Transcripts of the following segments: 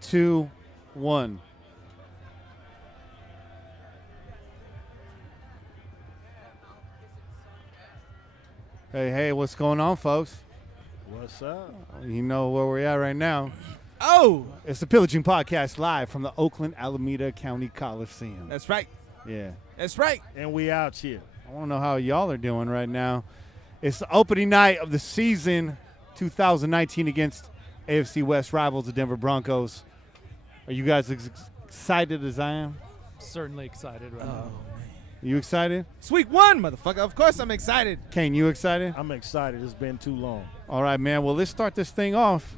2, 1. Hey, what's going on, folks? What's up? You know where we're at right now. Oh! It's the Pillaging Podcast live from the Oakland Alameda County Coliseum. That's right. Yeah. That's right. And we out here. I want to know how y'all are doing right now. It's the opening night of the season 2019 against AFC West rivals, the Denver Broncos. Are you guys excited as I am? Certainly excited right now. You excited? It's week 1, motherfucker. Of course I'm excited. Kane, you excited? I'm excited. It's been too long. All right, man. Well, let's start this thing off.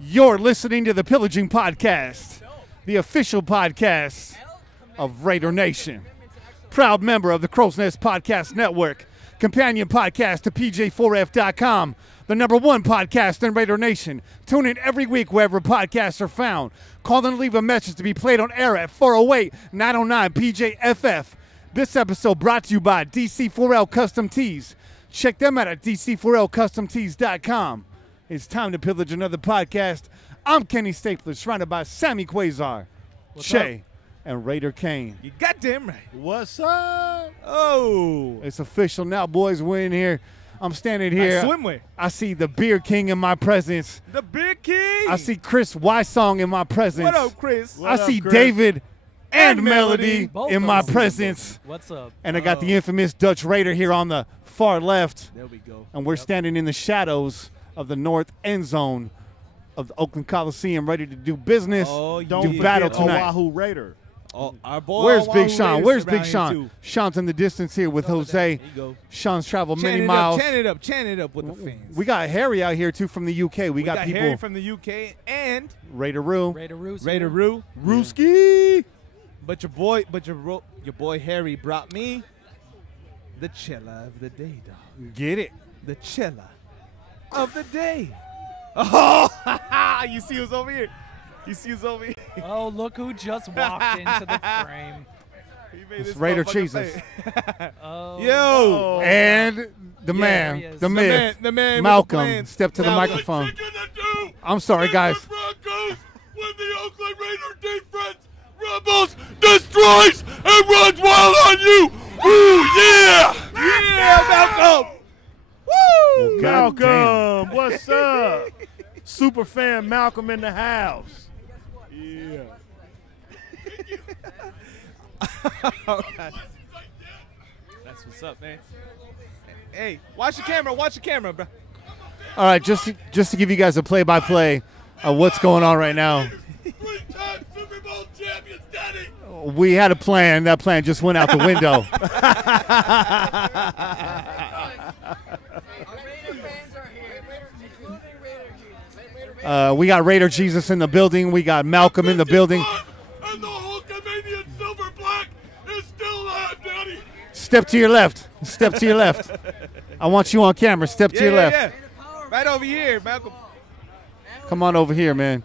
You're listening to the Pillaging Podcast, the official podcast of Raider Nation. Proud member of the Crow's Nest Podcast Network, companion podcast to PJ4F.com, the #1 podcast in Raider Nation. Tune in every week wherever podcasts are found. Call and leave a message to be played on air at 408-909-PJFF. This episode brought to you by DC4L Custom Tees. Check them out at DC4LCustomTees.com. It's time to pillage another podcast. I'm Kenny Stapler, surrounded by Sammy Quasar, Che, and Raider Kane. You goddamn right. What's up? Oh. It's official now, boys. We're in here. I'm standing here. Swimwear. I see the Beer King in my presence. The Big King. I see Chris Wysong in my presence. What up, Chris? What I up, see Chris? David and Melody. Melody Both in of my them. presence. What's up? And I got the infamous Dutch Raider here on the far left. There we go. And we're standing in the shadows of the north end zone of the Oakland Coliseum, ready to do business, Oh, do Don't battle forget tonight. Oahu Raider. Oh, our boy. Where's Big Oahu Sean? Raiders Where's around Big here, Sean? too. Sean's in the distance here with Jose. There you go. Sean's traveled many Chant miles. it up with the fans. We got Harry out here too from the UK. We got people Harry from the UK and Raider-oo. Raider Roos. Raider Roo. Rooski. But your boy Harry brought me the chilla of the day, dog. Get it. The chilla of the day. Oh, you see who's over here? You see who's over here? Oh, look who just walked into the frame. He made It's this Raider motherfucker Jesus. say- Oh. Yo. And the man, he is. the The myth, the man with the Malcolm, plan. step to the Malcolm. microphone. What you gonna do? I'm sorry, guys. The Broncos when the Oakland Raider defense rebels, destroys, and runs wild on you. Ooh, yeah! Yeah, Malcolm. Woo! God damn. Malcolm, what's up? Super fan Malcolm in the house. Yeah. That's what's up, man. Hey, watch your camera, bro. All right, just to give you guys a play-by-play of what's going on right now. 3-time Super Bowl champions, Daddy. We had a plan. That plan just went out the window. We got Raider Jesus in the building. We got Malcolm in the building. And the Hulkamanian Silver Black is still alive, Daddy. Step to your left. Step to your left. I want you on camera. Step to your left. Yeah. Right over here, Malcolm. Come on over here, man.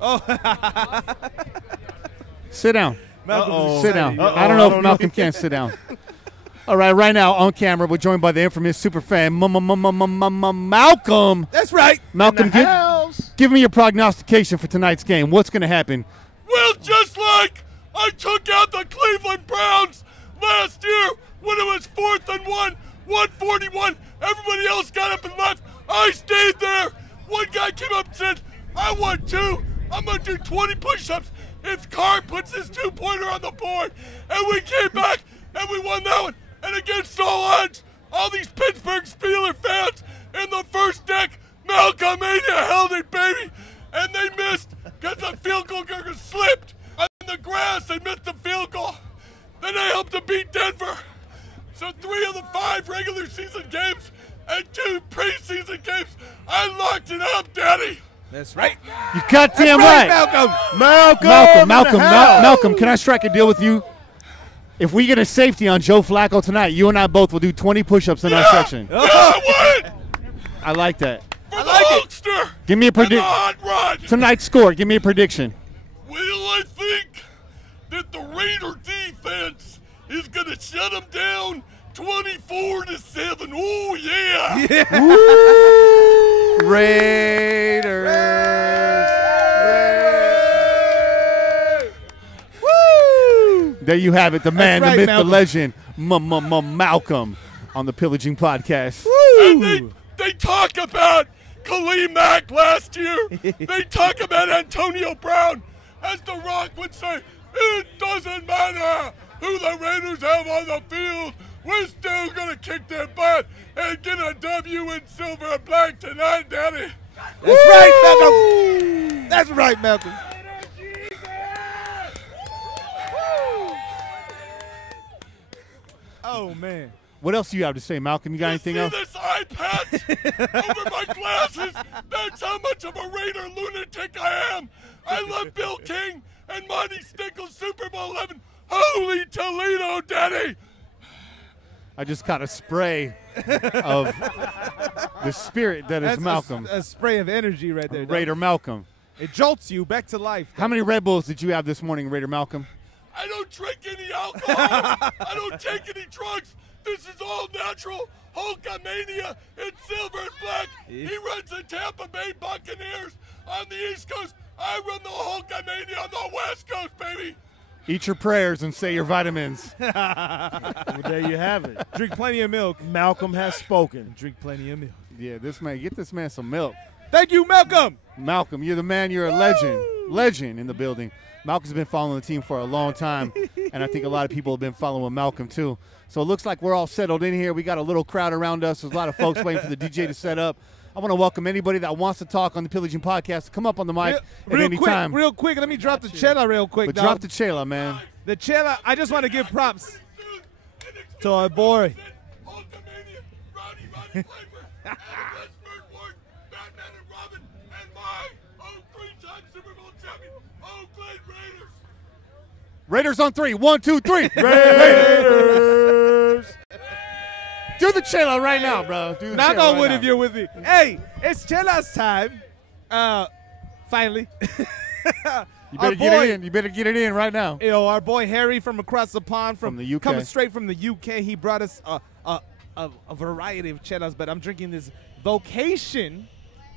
Oh, Sit down. Malcolm. Sit down. Uh-oh. I don't know I if don't know. Malcolm can sit down. All right now on camera, we're joined by the infamous super fan, Malcolm. That's right. Malcolm, In the house. give me your prognostication for tonight's game. What's going to happen? Well, just like I took out the Cleveland Browns last year when it was 4th and 141. Everybody else got up and left. I stayed there. One guy came up and said, I want 2. I'm going to do 20 push-ups if Carr puts his 2-pointer on the board. And we came back and we won that one. And against all odds, all these Pittsburgh Steelers fans in the first deck, Malcolmania held it, baby. And they missed because the field goal kicker slipped on the grass. They missed the field goal. Then they helped to beat Denver. So 3 of the 5 regular season games and 2 preseason games, I locked it up, Daddy. That's right. You goddamn right. Malcolm. Malcolm, can I strike a deal with you? If we get a safety on Joe Flacco tonight, you and I both will do 20 push-ups in our section. Yeah, I would. I like that. For the Hulkster. Give me a And the prediction. hot rod. Tonight's score. Give me a prediction. Well, I think that the Raider defense is going to shut them down 24-7. Oh, yeah. Raiders. Woo! There you have it. The man, right, the myth, Malcolm. the legend, Malcolm on the Pillaging Podcast. And they talk about Khalil Mack last year. They talk about Antonio Brown. As The Rock would say, it doesn't matter who the Raiders have on the field. We're still going to kick their butt and get a W in silver and black tonight, Daddy. That's right, Malcolm. That's right, Malcolm. Oh, man. What else do you have to say, Malcolm? You got anything See else? this eye patch over my glasses? That's how much of a Raider lunatic I am. I love Bill King and Monty Stickles Super Bowl 11. Holy Toledo, Daddy. I just caught a spray of the spirit that is That's Malcolm. a spray of energy right there. dog. Raider Malcolm. It jolts you back to life. How many Red Bulls did you have this morning, Raider Malcolm? I don't drink any alcohol. I don't take any drugs. This is all natural. Hulkamania in silver and black. He runs the Tampa Bay Buccaneers on the East Coast. I run the Hulkamania on the West Coast, baby. Eat your prayers and say your vitamins. Well, there you have it. Drink plenty of milk. Malcolm has spoken. Drink plenty of milk. Yeah, get this man some milk. Thank you, Malcolm. Malcolm, you're the man. You're a legend. Legend in the building. Malcolm's been following the team for a long time, and I think a lot of people have been following Malcolm too. So it looks like we're all settled in here. We got a little crowd around us. There's a lot of folks waiting for the DJ to set up. I want to welcome anybody that wants to talk on the Pillaging Podcast to come up on the mic at any time. Real quick, let me drop the chela real quick, But dog. drop the chela, man. The chela, I just want to give props to our boy. Hulkamania, Roddy Piper, and Westford Ward, Batman and Robin, and my three-time Super Bowl champion, Oakland Raiders. Raiders on 3. 1, 2, 3. Raiders. Do the chela right now, bro. Do the Knock chela on wood right if you're with me. Hey, it's chela's time. Finally. You better get it in. You better get it in right now. Our boy Harry from across the pond, From the UK. coming straight from the UK. He brought us a variety of chelas, but I'm drinking this Vocation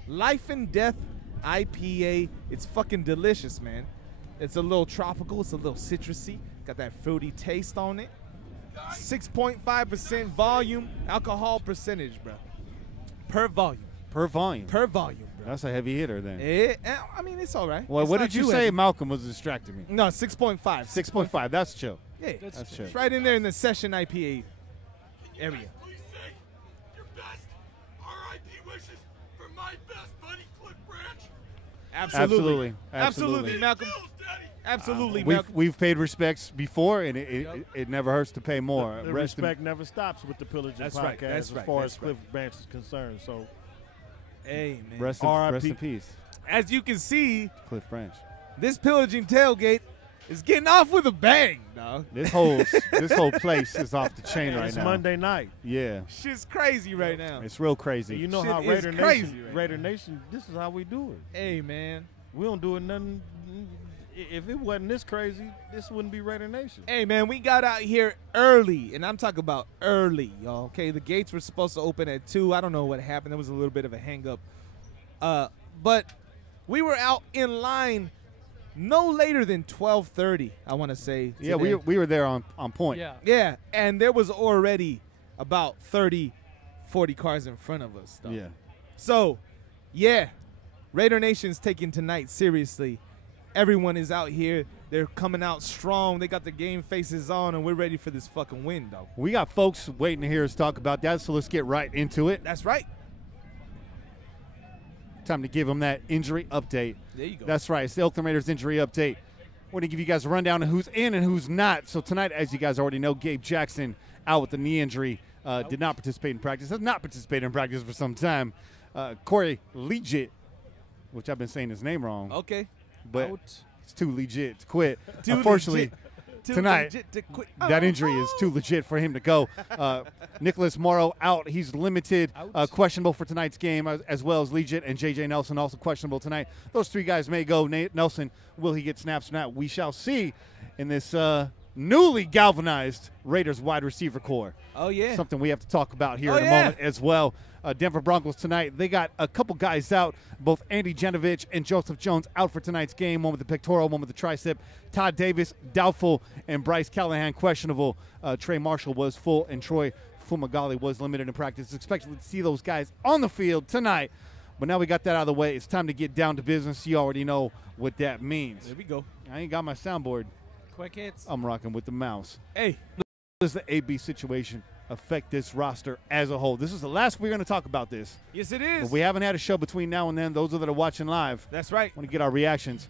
Life and Death IPA. It's fucking delicious, man. It's a little tropical. It's a little citrusy. Got that fruity taste on it. 6.5% volume, alcohol percentage, bro. Per volume. Per volume. Per volume, bro. That's a heavy hitter then. I mean, it's all right. Well, It's what not did you too say? heavy. Malcolm was distracting me. No, 6.5. 6.5. That's chill. Yeah, That's chill. it's right in there in the session IPA area. Please say your best RIP wishes for my best buddy, Cliff Branch. Absolutely. Absolutely, Malcolm. Bills, Daddy. Absolutely, Malcolm. We've paid respects before, and it never hurts to pay more. The Rest in- respect never stops with the Pillaging That's Podcast right, that's as right, far that's as Cliff Branch is concerned. So, Hey, man. Rest in R.I.P. peace, As you can see, Cliff Branch. this pillaging tailgate is getting off with a bang, dog. This whole place is off the chain right it's now. Monday night. Yeah, Shit's crazy right now. it's real crazy. You know Shit how is Raider crazy Nation, right Raider Nation, this is how we do it. Hey, man. We don't do it nothing. If it wasn't this crazy, this wouldn't be Raider Nation. Hey, man, we got out here early, and I'm talking about early, y'all. Okay, the gates were supposed to open at 2. I don't know what happened. There was a little bit of a hang-up. But we were out in line no later than 12:30, I want to say. Yeah, today. we were there on point. Yeah. Yeah, and there was already about 30, 40 cars in front of us. Though. Yeah. So, yeah, Raider Nation's taking tonight seriously. Everyone is out here. They're coming out strong. They got the game faces on, and we're ready for this fucking win, though. We got folks waiting to hear us talk about that, so let's get right into it. That's right. Time to give them that injury update. There you go. That's right. It's the Oakland Raiders injury update. We're going to give you guys a rundown of who's in and who's not. So tonight, as you guys already know, Gabe Jackson out with a knee injury. Did not participate in practice. Has not participated in practice for some time. Corey Legit, which I've been saying his name wrong, Okay. but it's too legit to quit. Too Unfortunately, Too tonight, legit to quit. that injury is too legit for him to go. Nicholas Morrow out. He's limited, questionable for tonight's game, as well as Legit and J.J. Nelson also questionable tonight. Those three guys may go. Nelson, will he get snaps or not? We shall see in this newly galvanized Raiders wide receiver core. Oh, yeah. Something we have to talk about here Oh, in a yeah. moment as well. Denver Broncos tonight, they got a couple guys out, both Andy Genovich and Joseph Jones out for tonight's game, one with the pectoral, one with the tricep. Todd Davis, doubtful, and Bryce Callahan, questionable. Trey Marshall was full, and Troy Fumagalli was limited in practice. It's expected to see those guys on the field tonight. But now we got that out of the way. It's time to get down to business. You already know what that means. There we go. I ain't got my soundboard. Quick hits. I'm rocking with the mouse. Hey. Does the AB situation affect this roster as a whole? This is the last we're going to talk about this. Yes, it is. But we haven't had a show between now and then. Those that are watching live, That's right. want to get our reactions.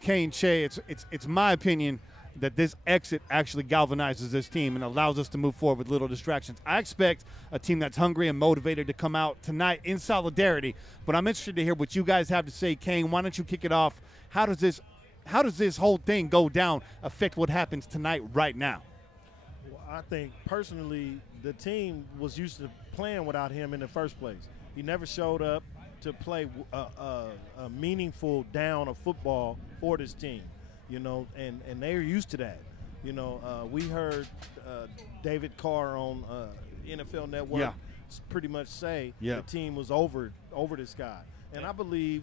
Kane, Shea, it's my opinion that this exit actually galvanizes this team and allows us to move forward with little distractions. I expect a team that's hungry and motivated to come out tonight in solidarity. But I'm interested to hear what you guys have to say. Kane, why don't you kick it off? How does this whole thing go down affect what happens tonight right now? Well, I think personally the team was used to playing without him in the first place. He never showed up to play a meaningful down of football for this team, you know, and they're used to that. You know, we heard David Carr on NFL Network pretty much say the team was over this guy. And I believe,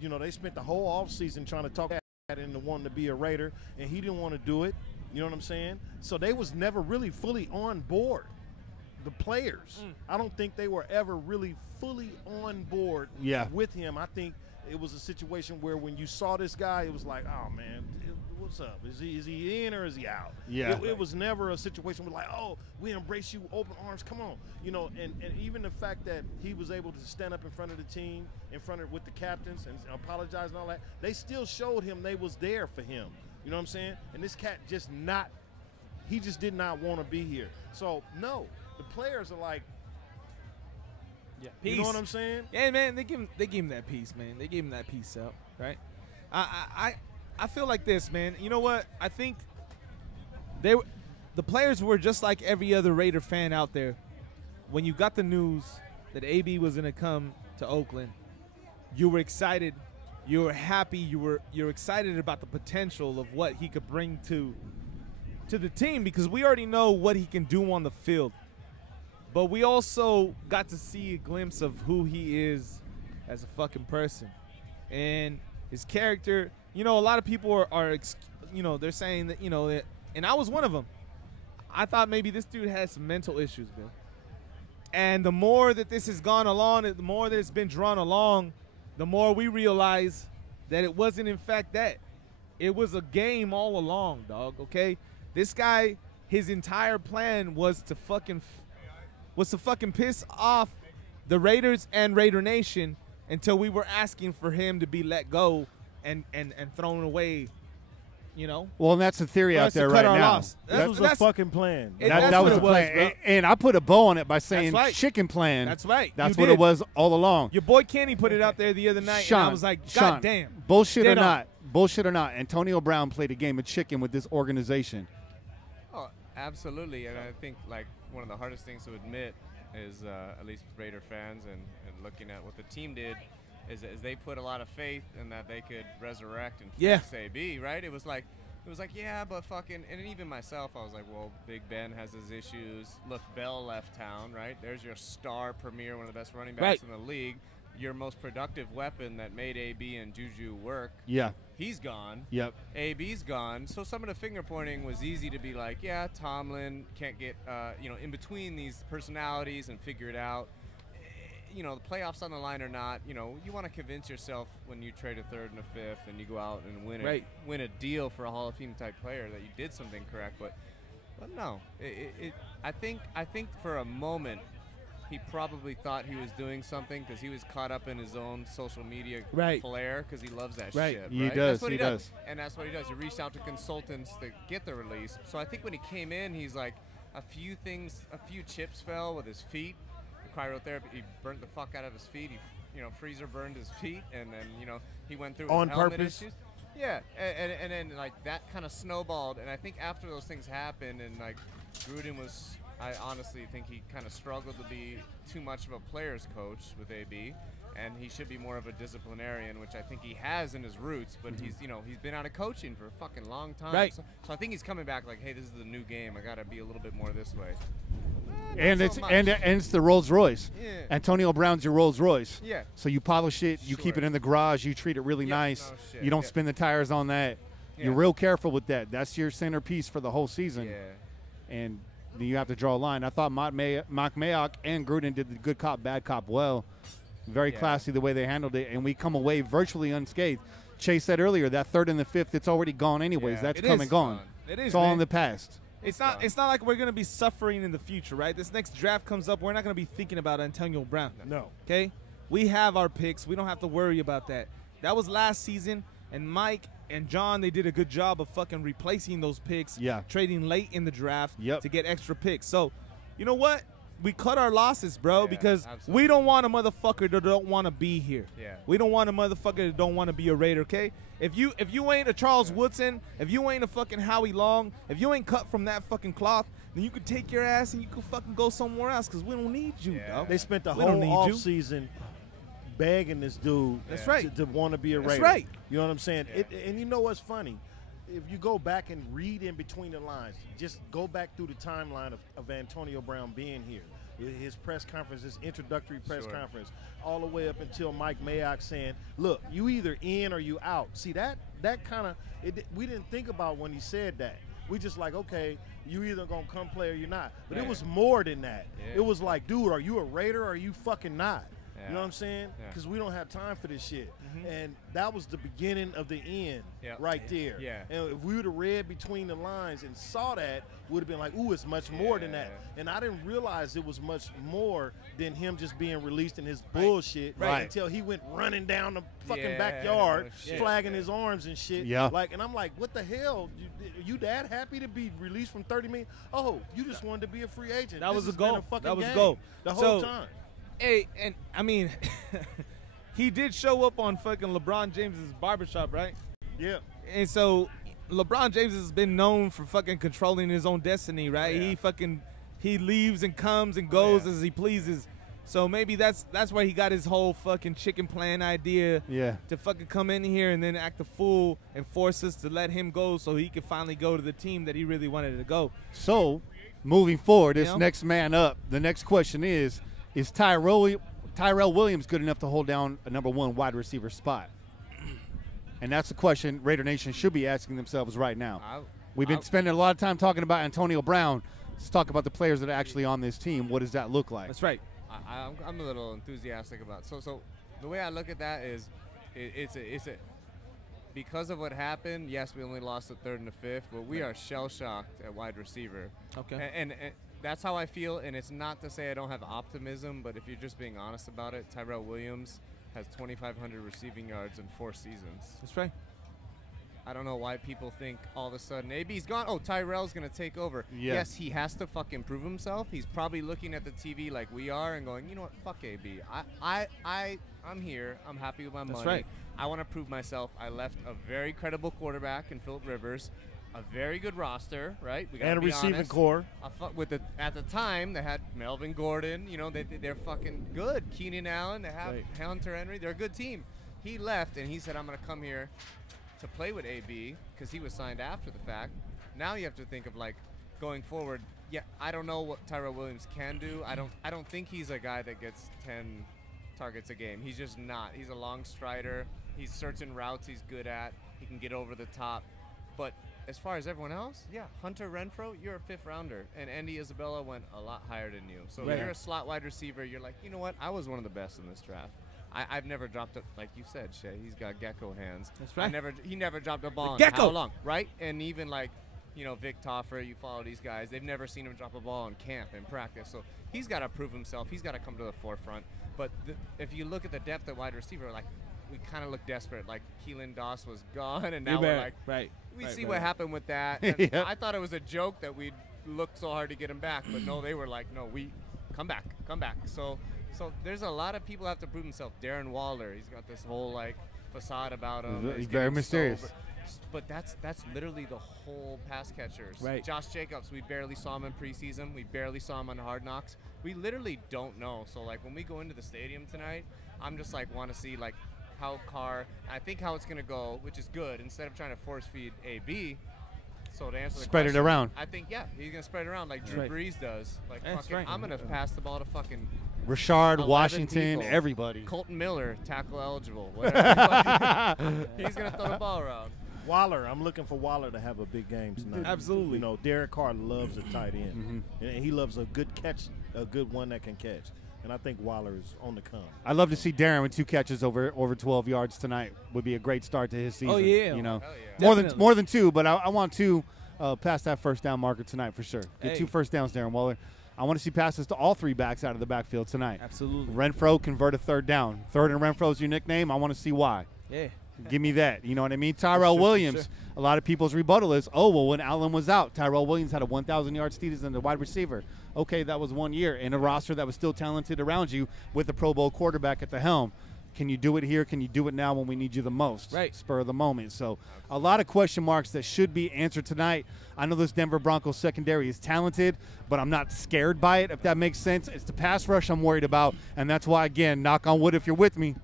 you know, they spent the whole offseason trying to talk that into wanting to be a Raider, and he didn't want to do it. You know what I'm saying? So they was never really fully on board. The players, I don't think they were ever really fully on board with him. I think it was a situation where when you saw this guy, it was like, oh man, what's up? Is he in or is he out? Yeah. It was never a situation where like, oh, we embrace you, open arms, come on. You know, and even the fact that he was able to stand up in front of the team, with the captains and apologize and all that, they still showed him they was there for him. You know what I'm saying? And this cat he just did not want to be here. So no. The players are like, you know what I'm saying? Yeah, man, they give him that piece, man. They gave him that piece out, right? I feel like this, man. You know what? I think the players were just like every other Raider fan out there. When you got the news that AB was going to come to Oakland, you were excited, you were happy, you're excited about the potential of what he could bring to the team because we already know what he can do on the field. But we also got to see a glimpse of who he is as a fucking person. And his character, you know, a lot of people are you know, they're saying that, you know, that, and I was one of them. I thought maybe this dude has some mental issues, Bill. And the more that this has gone along, the more that it's been drawn along, the more we realize that it wasn't in fact that. It was a game all along, dog, okay? This guy, his entire plan was to fucking piss off the Raiders and Raider Nation until we were asking for him to be let go and thrown away, you know? Well, and that's the theory out there right now. That was a fucking plan. That was the plan. And I put a bow on it by saying chicken plan. That's right. That's what it was all along. Your boy Kenny put it out there the other night, and I was like, God damn. Bullshit or not, Antonio Brown played a game of chicken with this organization. Oh, absolutely. And I think, like, one of the hardest things to admit is, at least Raider fans and looking at what the team did, is they put a lot of faith in that they could resurrect and fix AB, right? It was like, yeah, but fucking, and even myself, I was like, well, Big Ben has his issues. Look, Bell left town, right? There's your star premier, one of the best running backs in the league. Your most productive weapon that made AB and Juju work. Yeah. He's gone. Yep. AB's gone. So some of the finger pointing was easy to be like, yeah, Tomlin can't get, you know, in between these personalities and figure it out. You know, the playoffs on the line or not, you know, you want to convince yourself when you trade a third and a fifth and you go out and win a deal for a Hall of Fame type player that you did something correct. But no, I think for a moment, he probably thought he was doing something because he was caught up in his own social media flair because he loves that shit. Right? He does. He does. And that's what he does. He reached out to consultants to get the release. So I think when he came in, he's like, a few chips fell with his feet. The cryotherapy, he burnt the fuck out of his feet. He, freezer burned his feet, and then, he went through on his helmet purpose. Issues. Yeah, and then like that kind of snowballed. And I think after those things happened, and like Gruden was I honestly think he kind of struggled to be too much of a player's coach with AB, and he should be more of a disciplinarian, which I think he has in his roots. But he's been out of coaching for a fucking long time. Right. So I think he's coming back like, hey, this is the new game. I got to be a little bit more this way. And Not it's so much. and it's the Rolls Royce. Yeah. Antonio Brown's your Rolls Royce. Yeah. So you polish it, you keep Sure. it in the garage, you treat it really Yeah, nice. no shit, You don't yeah. spin the tires on that. Yeah. You're real careful with that. That's your centerpiece for the whole season. Yeah. And then you have to draw a line. I thought Mark Mayock and Gruden did the good cop, bad cop well. Very Yeah. classy the way they handled it, and we come away virtually unscathed. Chase said earlier, that third and the fifth, it's already gone anyways. Yeah. That's It come is and gone. It is, It's all man. in the past. It's not like we're going to be suffering in the future, right? This next draft comes up, we're not going to be thinking about Antonio Brown. No. Okay? We have our picks. We don't have to worry about that. That was last season, and Mike and John, they did a good job of fucking replacing those picks, Yeah. trading late in the draft Yep. to get extra picks. So, you know what? We cut our losses, bro, Yeah, because absolutely. we don't want a motherfucker that don't want to be here. Yeah. We don't want a motherfucker that don't want to be a Raider, okay? If you ain't a Charles Woodson, if you ain't a fucking Howie Long, if you ain't cut from that fucking cloth, then you could take your ass and you could fucking go somewhere else because we don't need you, Yeah. dog. They spent the We don't whole need you. offseason begging this dude That's right. to want to be a That's Raider. right. You know what I'm saying? Yeah. And you know what's funny? If you go back and read in between the lines, just go back through the timeline of Antonio Brown being here. His press conference, his introductory press Sure. conference, all the way up until Mike Mayock saying, look, you either in or you out. See, that kind of, we didn't think about when he said that. We just like, okay, you either going to come play or you're not. But it Yeah. was more than that. Yeah. It was like, dude, are you a Raider or are you fucking not? Yeah. You know what I'm saying? Yeah. Because we don't have time for this shit. Mm-hmm. And that was the beginning of the end Yeah. right there. Yeah. And if we would have read between the lines and saw that, would have been like, ooh, it's much more than that. Yeah. And I didn't realize it was much more than him just being released in his bullshit Right. until he went running down the fucking Yeah, backyard, no shit. flagging Yeah. his arms and shit. Yeah. Like, and I'm like, what the hell? You that happy to be released from 30 million? Oh, you just wanted to be a free agent. That was This the has been goal. a fucking That was the game goal. the whole So- time. Hey, and I mean, he did show up on fucking LeBron James's barbershop, right? Yeah. And so LeBron James has been known for fucking controlling his own destiny, right? Yeah. He leaves and comes and goes yeah. as he pleases. So maybe that's where he got his whole fucking chicken plan idea Yeah. to fucking come in here and then act a fool and force us to let him go so he could finally go to the team that he really wanted to go. So, moving forward, this You know? next man up, the next question is Tyrell Williams good enough to hold down a number one wide receiver spot? And that's the question Raider Nation should be asking themselves right now. We've been spending a lot of time talking about Antonio Brown. Let's talk about the players that are actually on this team. What does that look like? That's right. I'm a little enthusiastic about so the way I look at that is it's a because of what happened. Yes, we only lost the third and the fifth, but we are shell shocked at wide receiver. Okay. And that's how I feel. And it's not to say I don't have optimism, but if you're just being honest about it, Tyrell Williams has 2,500 receiving yards in 4 seasons. That's right. I don't know why people think all of a sudden AB's gone. Oh, Tyrell's gonna take over. Yeah. Yes, he has to fucking prove himself. He's probably looking at the TV like we are and going, you know what, fuck AB. I'm here. I'm happy with my money. right. I want to prove myself. I left a very credible quarterback in Phillip Rivers, a very good roster, right? We gotta And a be receiving honest. core. At the time they had Melvin Gordon. You know they're fucking good. Keenan Allen. They have Right. Hunter Henry. They're a good team. He left and he said, I'm gonna come here to play with AB because he was signed after the fact. Now you have to think of like going forward. Yeah, I don't know what Tyrell Williams can do. I don't think he's a guy that gets 10 targets a game. He's just not. He's a long strider. He's certain routes he's good at. He can get over the top. But as far as everyone else, yeah, Hunter Renfrow, you're a 5th rounder, and Andy Isabella went a lot higher than you. So Right. if you're a slot wide receiver, you're like, you know what? I was one of the best in this draft. I've never dropped it, like you said, Shay. He's got gecko hands. That's right. He never dropped a ball in gecko. how long, right? And even like, you know, Vic Toffer, you follow these guys. They've never seen him drop a ball in camp and practice. So he's got to prove himself. He's got to come to the forefront. But if you look at the depth at wide receiver, like we kind of look desperate. Like Keelan Doss was gone, and now we're like, right. we right, see right, what right. happened with that. And Yeah. I thought it was a joke that we'd look so hard to get him back, but no, they were like, no, we come back. So there's a lot of people have to prove themselves. Darren Waller, he's got this whole like facade about him. He's very mysterious. But that's literally the whole pass catchers. Right. Josh Jacobs, we barely saw him in preseason. We barely saw him on Hard Knocks. We literally don't know. So like when we go into the stadium tonight, I'm just like want to see like how Carr. I think how it's gonna go, which is good. Instead of trying to force feed AB. So to answer the Spread it question, around. I think he's gonna spread it around like Drew Right. Brees does. Like That's fucking, right. I'm gonna pass the ball to fucking Rashard, 11 Washington, people. everybody. Colton Miller, tackle eligible. Whatever. He's gonna throw the ball around. Waller, I'm looking for Waller to have a big game tonight. Absolutely. You know, Derek Carr loves a tight end, and he loves a good catch, a good one that can catch. And I think Waller is on the come. I'd love to see Darren with 2 catches over 12 yards tonight. Would be a great start to his season. Oh, yeah. You know, Hell yeah. Definitely. more than 2, but I want 2 past that first down marker tonight for sure. Get Hey. 2 first downs, Darren Waller. I want to see passes to all 3 backs out of the backfield tonight. Absolutely. Renfro convert a 3rd down. 3rd and Renfro's your nickname. I want to see why. Yeah. Give me that. You know what I mean? Tyrell sure, for Williams. sure. A lot of people's rebuttal is, oh, well, when Allen was out, Tyrell Williams had a 1,000-yard season as a wide receiver. Okay, that was 1 year in a roster that was still talented around you with a Pro Bowl quarterback at the helm. Can you do it here? Can you do it now when we need you the most? Right. Spur of the moment. So a lot of question marks that should be answered tonight. I know this Denver Broncos secondary is talented, but I'm not scared by it, if that makes sense. It's the pass rush I'm worried about, and that's why, again, knock on wood if you're with me,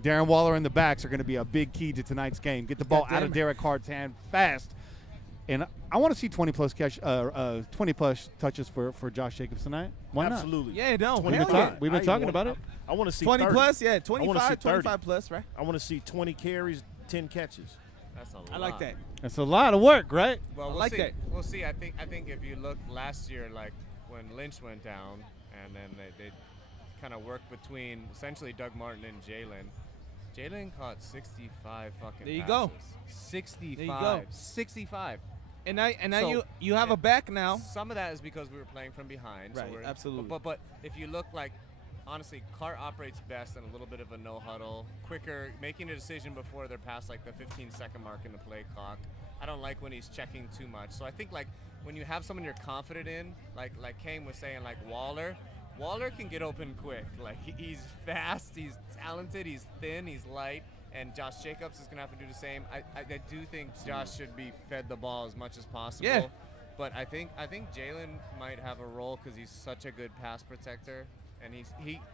Darren Waller and the backs are going to be a big key to tonight's game. Get the ball out of Derek Carr's hand fast. And I want to see 20-plus touches for Josh Jacobs tonight. Why not? Absolutely. Yeah, no. 20 hell plus. yeah. We've been talking about it. I want to see 20 30. plus, yeah. I wanna see 25, 30. 25 plus, right? I want to see 20 carries, 10 catches. That's a lot. I like that. That's a lot of work, right? Well, I we'll like see. that. We'll see. I think if you look last year, like when Lynch went down, and then they kind of worked between essentially Doug Martin and Jalen. Jalen caught 65 fucking There you passes. go. 65. There you go. 65. And now So- you have a back now. Some of that is because we were playing from behind. Right, So we're, absolutely. But if you look like, honestly, Carr operates best in a little bit of a no huddle, quicker, making a decision before they're past like the 15-second mark in the play clock. I don't like when he's checking too much. So I think like when you have someone you're confident in, like Kane was saying, like Waller can get open quick. Like he's fast, he's talented, he's thin, he's light. And Josh Jacobs is going to have to do the same. I do think Josh should be fed the ball as much as possible. Yeah. But I think Jalen might have a role because he's such a good pass protector, and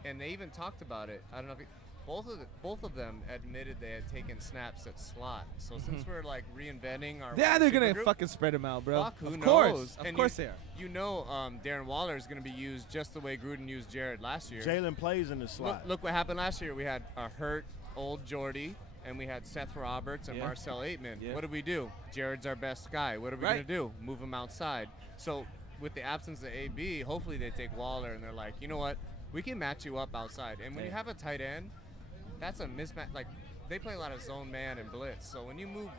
and they even talked about it. I don't know if both of them admitted they had taken snaps at slot. So since we're like reinventing our Yeah, they're receiver gonna group, fucking spread them out, bro. fuck, who of knows? course, of And course they are. You know, Darren Waller is going to be used just the way Gruden used Jared last year. Jalen plays in the slot. Look what happened last year. We had a hurt old Jordy, and we had Seth Roberts and Yeah. Marcel Aitman. Yeah. What did we do? Jared's our best guy. What are we Right. going to do? Move him outside. So with the absence of AB, hopefully they take Waller, and they're like, you know what? We can match you up outside. And when you Yeah. have a tight end, that's a mismatch. Like, they play a lot of zone man and blitz. So when you move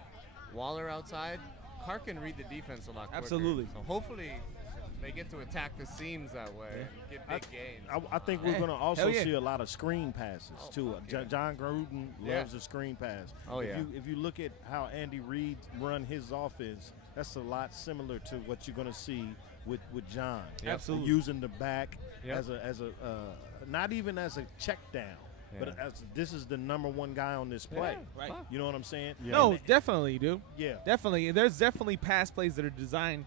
Waller outside, Carr can read the defense a lot quicker. Absolutely. So hopefully they get to attack the seams that way and get big gains. I think we're Hey, going to also hell yeah. see a lot of screen passes, Oh, too. fuck yeah. John Gruden Yeah. loves the screen pass. Oh, yeah. If you look at how Andy Reid run his offense, that's a lot similar to what you're going to see with John. Yep. Absolutely. Using the back Yep. as a not even as a check down, but Yeah. as this is the number one guy on this play. Right. Fuck. You know what I'm saying? No, And- definitely, dude. yeah. Definitely. There's definitely pass plays that are designed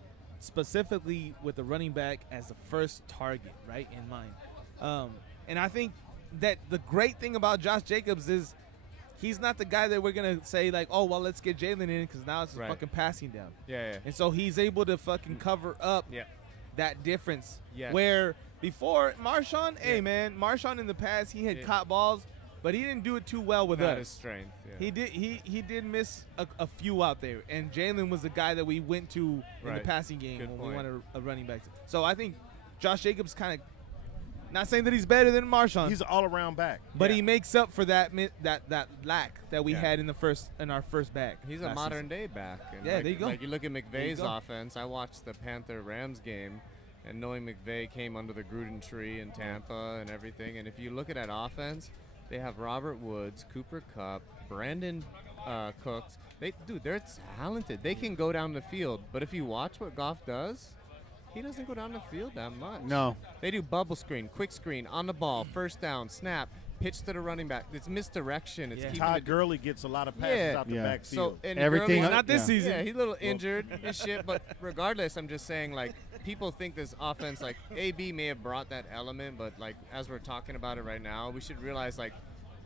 specifically with the running back as the first target, right, in mind. And I think that the great thing about Josh Jacobs is he's not the guy that we're going to say, like, oh, well, let's get Jalen in because now it's a Right. fucking passing down. Yeah. And so he's able to fucking cover up Yeah. that difference. Yes. Where before, Marshawn, hey, Yeah. man, Marshawn in the past, he had Yeah. caught balls, but he didn't do it too well with Not us. his strength. Yeah. He did miss a few out there, and Jalen was the guy that we went to in the Right. passing game Good when point. we wanted a running back. So I think Josh Jacobs kind of, not saying that he's better than Marshawn, He's an all-around back. but Yeah. he makes up for that lack that we Yeah. had in our first back. He's a last modern season. day back. And Yeah, like, there you go. Like you look at you McVay's go. offense. I watched the Panther-Rams game, and knowing McVay came under the Gruden tree in Tampa and everything. And if you look at that offense, they have Robert Woods, Cooper Kupp, Brandon Cooks. They're talented. They can go down the field. But if you watch what Goff does, he doesn't go down the field that much. No. They do bubble screen, quick screen, on the ball, first down, snap, pitch to the running back. It's misdirection. It's keeping Todd it. Gurley gets a lot of passes out the So backfield. and Everything- Gurley's Not this Yeah. season. Yeah, he's a little injured and shit. But regardless, I'm just saying, like, people think this offense, like, AB may have brought that element, but, like, as we're talking about it right now, we should realize, like,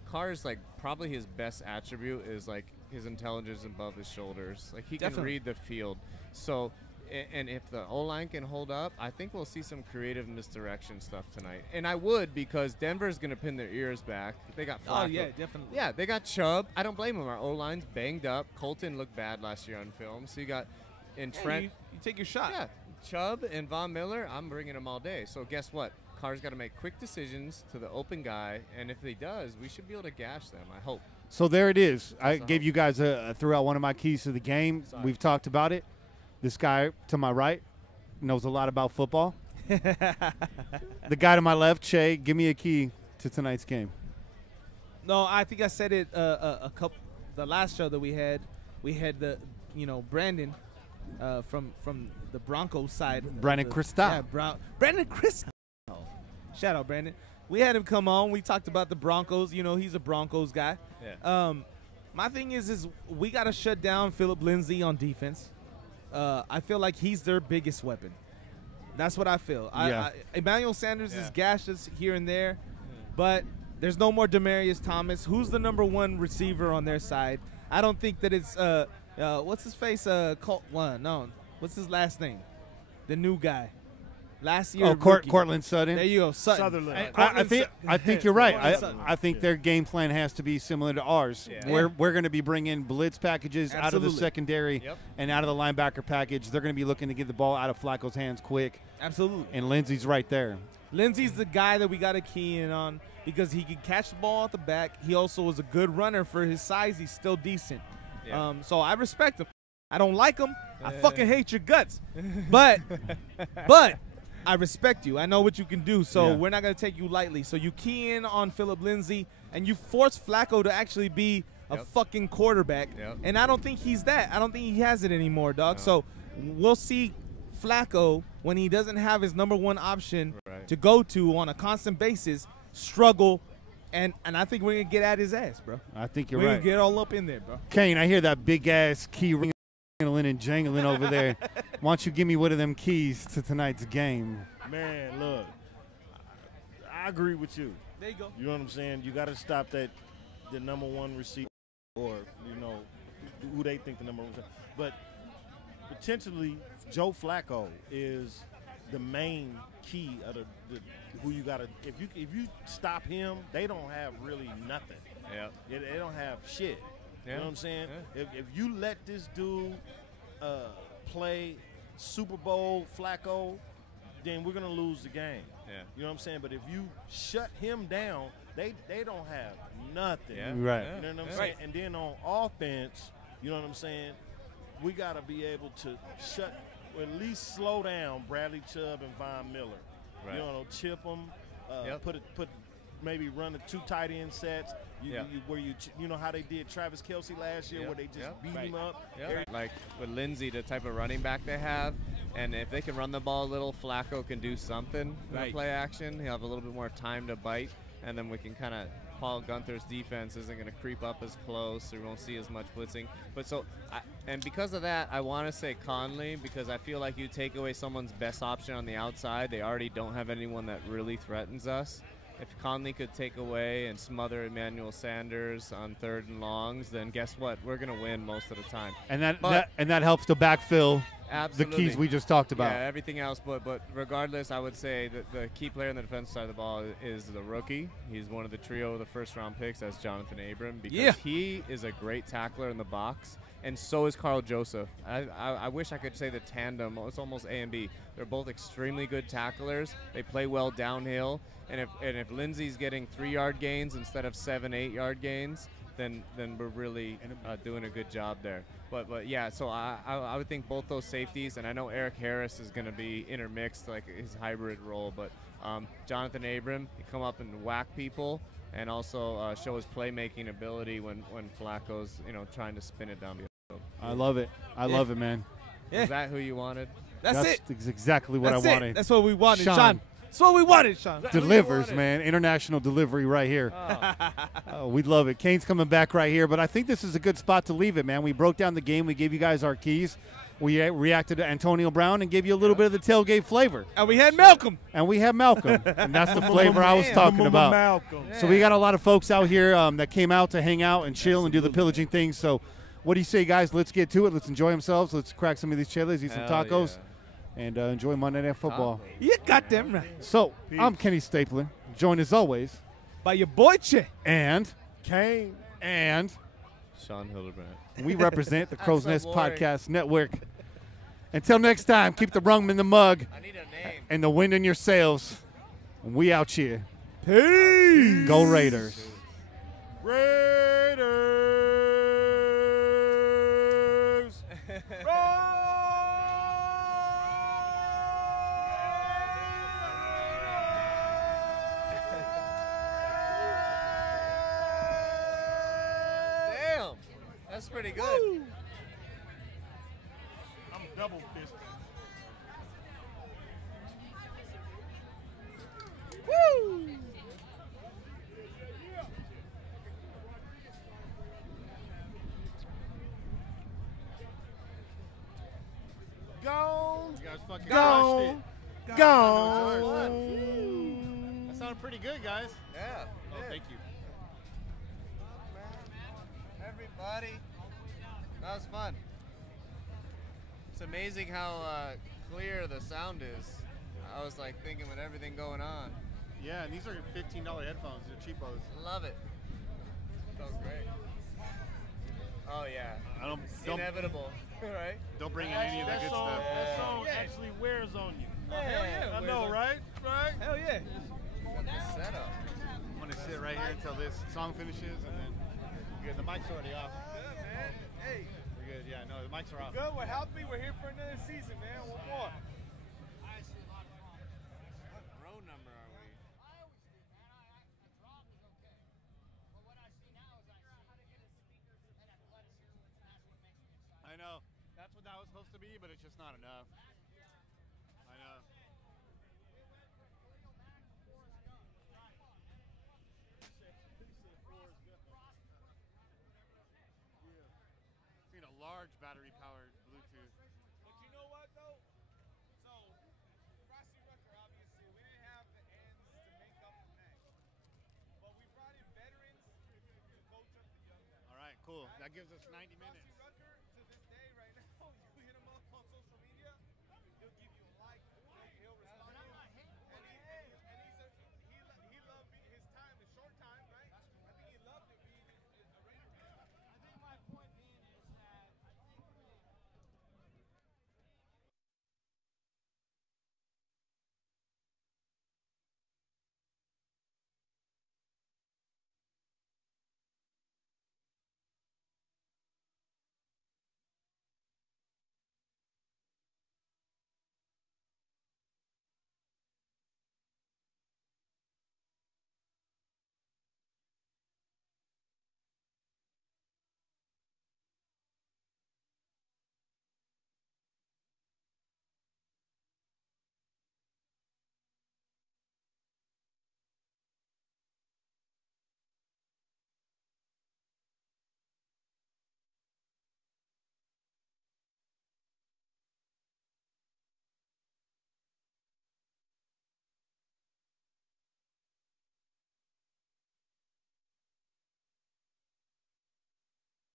Carr's, like, probably his best attribute is, like, his intelligence above his shoulders. Like, he can Definitely. read the field. So, and if the O-line can hold up, I think we'll see some creative misdirection stuff tonight. And I would, because Denver's going to pin their ears back. They got Flacco. Oh, yeah, definitely. Yeah, they got Chubb. I don't blame them. Our O-line's banged up. Colton looked bad last year on film. So you got in Hey, Trent. you take your shot. Yeah, Chubb and Von Miller, I'm bringing them all day. So guess what? Carr's got to make quick decisions to the open guy. And if he does, we should be able to gash them, I hope. So there it is. I So- gave you guys threw out one of my keys to the game. Sorry. We've talked about it. This guy to my right knows a lot about football. The guy to my left, Che, give me a key to tonight's game. No, I think I said it a couple. The last show that we had the Brandon from the Broncos side. Brandon Kristoff. Yeah, Brandon Kristoff. Shout out Brandon. We had him come on. We talked about the Broncos. You know, he's a Broncos guy. Yeah. My thing is we got to shut down Philip Lindsay on defense. I feel like he's their biggest weapon. That's what I feel. Yeah. Emmanuel Sanders Yeah. is gashed us here and there, but there's no more Demaryius Thomas. Who's the number one receiver on their side? I don't think that it's what's his face? What's his last name? The new guy. Last year. Oh, rookie. Cortland Sutton. There you go, Sutton. Sutherland. I think you're right. Cortland Sutton. I think their game plan has to be similar to ours. Yeah. We're going to be bringing blitz packages out of the Absolutely. secondary Yep. and out of the linebacker package. They're going to be looking to get the ball out of Flacco's hands quick, Absolutely. and Lindsey's right there. Lindsey's the guy that we got to key in on because he can catch the ball at the back. He also is a good runner for his size. He's still decent. Yeah. So I respect him. I don't like him. I fucking hate your guts. But I respect you. I know what you can do. So Yeah. we're not going to take you lightly. So you key in on Philip Lindsay and you force Flacco to actually be a Yep. fucking quarterback. Yep. And I don't think he's that. I don't think he has it anymore, dog. No. So we'll see Flacco when he doesn't have his number one option Right. to go to on a constant basis struggle. And I think we're going to get at his ass, bro. I think you're We're right. going to get all up in there, bro. Kane, I hear that big ass key ringing and jangling over there. Why don't you give me one of them keys to tonight's game? Man, look, I agree with you. There you go. You know what I'm saying? You got to stop the number one receiver, or who they think the number one. But potentially, Joe Flacco is the main key of the who you got to. If you stop him, they don't have really nothing. Yeah. They don't have shit. You Yeah. know what I'm saying? Yeah. If you let this dude play Super Bowl Flacco, then we're gonna lose the game. Yeah. You know what I'm saying? But if you shut him down, they don't have nothing. Yeah. Right. You know what I'm Yeah. saying? And then on offense, you know what I'm saying? We got to be able to or at least slow down Bradley Chubb and Von Miller. Right. You know, chip them, Yep. maybe run the 2 tight end sets. Yeah. You know how they did Travis Kelce last year, Yep. where they just Yep. beat him up. Yeah. Like with Lindsey, the type of running back they have, and if they can run the ball a little, Flacco can do something in Right. play action. He'll have a little bit more time to bite, and then we can kind of Paul Gunther's defense isn't going to creep up as close, so we won't see as much blitzing. But and because of that, I want to say Conley, because I feel like you take away someone's best option on the outside, they already don't have anyone that really threatens us. If Conley could take away and smother Emmanuel Sanders on 3rd and longs, then guess what? We're going to win most of the time. And that But- helps to backfill Absolutely. the keys we just talked about. Yeah, everything else. But regardless, I would say that the key player on the defensive side of the ball is the rookie. He's one of the trio of the first-round picks. That's Jonathan Abram, because he is a great tackler in the box, and so is Carl Joseph. I wish I could say the tandem. It's almost A and B. They're both extremely good tacklers. They play well downhill, and if Lindsey's getting 3-yard gains instead of 7-8-yard gains, then we're really doing a good job there. But yeah, so I would think both those safeties, and I know Eric Harris is going to be intermixed, like his hybrid role, but Jonathan Abram, he come up and whack people, and also show his playmaking ability when Flacco's trying to spin it down the field. I love it. I love it, man. Yeah. Is that who you wanted? That's it. Exactly what That's I it. wanted. That's what we wanted. Sean, Sean, That's what we wanted, Sean. Delivers, man. International delivery right here. We love it. Kane's coming back right here, but I think this is a good spot to leave it, man. We broke down the game. We gave you guys our keys. We reacted to Antonio Brown and gave you a little bit of the tailgate flavor. And we had Malcolm. And we have Malcolm, and that's the flavor I was talking about. Malcolm. So we got a lot of folks out here that came out to hang out and chill and do the pillaging thing. So what do you say, guys? Let's get to it. Let's enjoy ourselves. Let's crack some of these chiles, eat some tacos, and enjoy Monday Night Football. You got them right. So I'm Kenny Stapler, joined as always By your boy Che. and Kane. Sean Hildebrand. we represent the Crow's so Nest boring. Podcast Network. Until next time, keep the rum in the mug I need a name. and the wind in your sails. We out here. Peace. Go Raiders. Raiders. Damn. That's pretty good. I'm double fisted. Gone. You guys fucking Gone. Gone. That sounded pretty good, guys. Yeah. Oh, thank you. Everybody. That was fun. It's amazing how clear the sound is. I was like thinking with everything going on. Yeah, and these are $15 headphones. They're cheapos. Love it. That was great. Oh yeah. Don't Inevitable, right? don't bring in any of that good stuff. That song actually wears on you. Hell yeah. I know, right? Right? Hell yeah. Got the setup. I'm gonna sit right here until this song finishes, and then good. The mic's already off. Good, man. Hey. We're good. Yeah, no, the mics are off. Good. We're healthy. We're here for another season, man. One more. What row number are we? I know. That's what that was supposed to be, but it's just not enough. I know. Seen a large battery-powered Bluetooth. But you know what, though? So, Frosty Rucker, obviously, we didn't have the ends to make up the neck. But we brought in veterans to coach up the young guys. All right, cool. That gives us 90 minutes.